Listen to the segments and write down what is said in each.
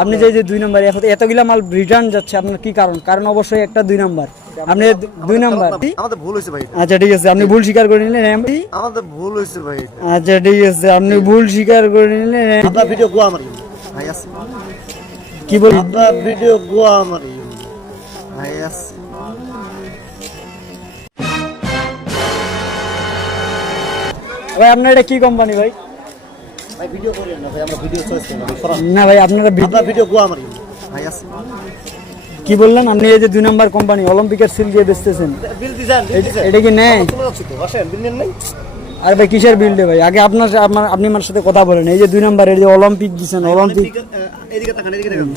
আপনি যে যে দুই নম্বর এতগুলা মাল রিটার্ন যাচ্ছে আপনার কি কারণ? কারণ অবশ্যই একটা দুই নাম্বার। আপনি দুই নাম্বার। আমাদের ভুল হয়েছে ভাই আচ্ছা ঠিক আছে আপনি ভুল স্বীকার করে নিলেন আমাদের ভুল হয়েছে ভাই আচ্ছা ঠিক আছে আপনি ভুল স্বীকার করে নিলেন আপনার ভিডিও গোয়া মারি ভাই আছে। কি বল আপনার ভিডিও গোয়া মারি ভাই আছে। ভাই আপনার এটা কি কোম্পানি ভাই? ভাই ভিডিও করি না ভাই আমরা ভিডিও চয়েস করি না ভাই সরান আপনারা ভিডিও গোয়া মারি। ভাই আছে। কি বললেন? আপনি এই যে দুই নাম্বার কোম্পানি অলিম্পিকের সিল দিয়ে বেচতেছেন। বিল দিছেন বিল দিছেন। এটা কি বিল নাই? আর ভাই কিসের বিল্ডে ভাই? আগে আপনার আপনার- আপনি আমার সাথে কথা বলেন। এই যে দুই নাম্বার এই যে অলিম্পিক দিচ্ছেন অলিম্পিক অলিম্পিক এদিকে তাকান এদিকে তাকান।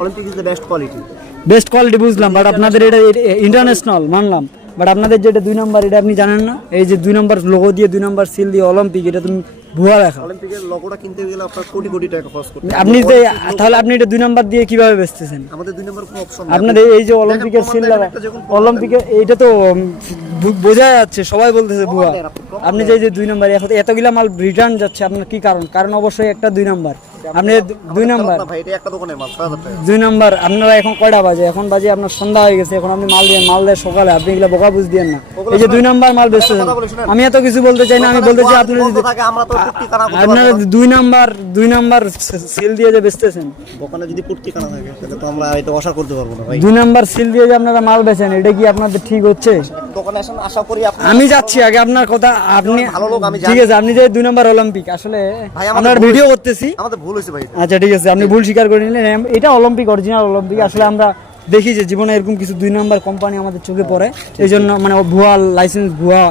Olympic is the best quality best quality বুঝলাম বাট আপনাদের এটা ইন্টারন্যাশনাল মানলাম। বাট আপনাদের যেটা দুই নাম্বার এটা আপনি জানেন না? এই যে দুই নাম্বার লোগো দিয়ে দুই নাম্বার সিল দিয়ে অলিম্পিক এটা তুমি ভুয়া দেখা অলিম্পিকের লোগোটা কিনতে গেলে আপনার কোটি কোটি টাকা খরচ করতে আপনি যে তাহলে আপনি এটা দুই নাম্বার দিয়ে কীভাবে বেচতেছেন? আমাদের দুই নম্বর কোনো অপশন আপনাদের এই যে অলিম্পিকের সিল লাগা অলিম্পিকে এইটা তো বোঝা যাচ্ছে সবাই বলতেছে ভুয়া। আপনি যে যে দুই নাম্বার এতগুলা মাল রিটার্ন যাচ্ছে আপনার কি কারণ? কারণ অবশ্যই একটা দুই নাম্বার আপনি দুই নাম্বার। দুই নাম্বার আপনারা এখন কয়টা বাজে? এখন বাজে আপনার সন্ধ্যা হয়ে গেছে এখন আপনি মাল দিয়ে মাল দেয় সকালে আপনি এগুলা বোকা বুঝ না। এই যে দুই নাম্বার মাল বেচতেছেন। আমি এত কিছু বলতে চাই না আমি বলতে চাই আপনি আপনারা দুই নাম্বার দুই নাম্বার সিল দিয়ে যে বেচতেছেন। দোকানে যদি পুট্টি কানা থাকে তাহলে তো আমরা এটা অসা করতে পারব না ভাই। দুই নাম্বার সিল দিয়ে যে আপনারা মাল বেচেন এটা কি আপনাদের ঠিক হচ্ছে? দোকানে আসেন আশা করি আমি যাচ্ছি আগে আপনার কথা আপনি ভালো লোক, আমি ঠিক আছে আপনি যে দুই নম্বর অলিম্পিক আসলে আপনার ভিডিও করতেছি। আমাদের ভুল হয়েছে ভাই আচ্ছা ঠিক আছে আপনি ভুল স্বীকার করে নিলেন। এটা অলিম্পিক অরিজিনাল অলিম্পিক। আসলে আমরা দেখি যে জীবনে এরকম কিছু দুই নম্বর কোম্পানি আমাদের চোখে পড়ে। এই জন্য মানে ভুয়া লাইসেন্স ভুয়া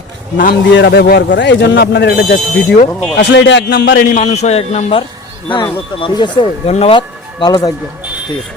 নাম দিয়ে এরা ব্যবহার করে। এই জন্য আপনাদের একটা জাস্ট ভিডিও আসলে এটা এক নাম্বার এনি মানুষ হয় এক নাম্বার। হ্যাঁ, ঠিক আছে ধন্যবাদ ভালো থাকবে ঠিক আছে।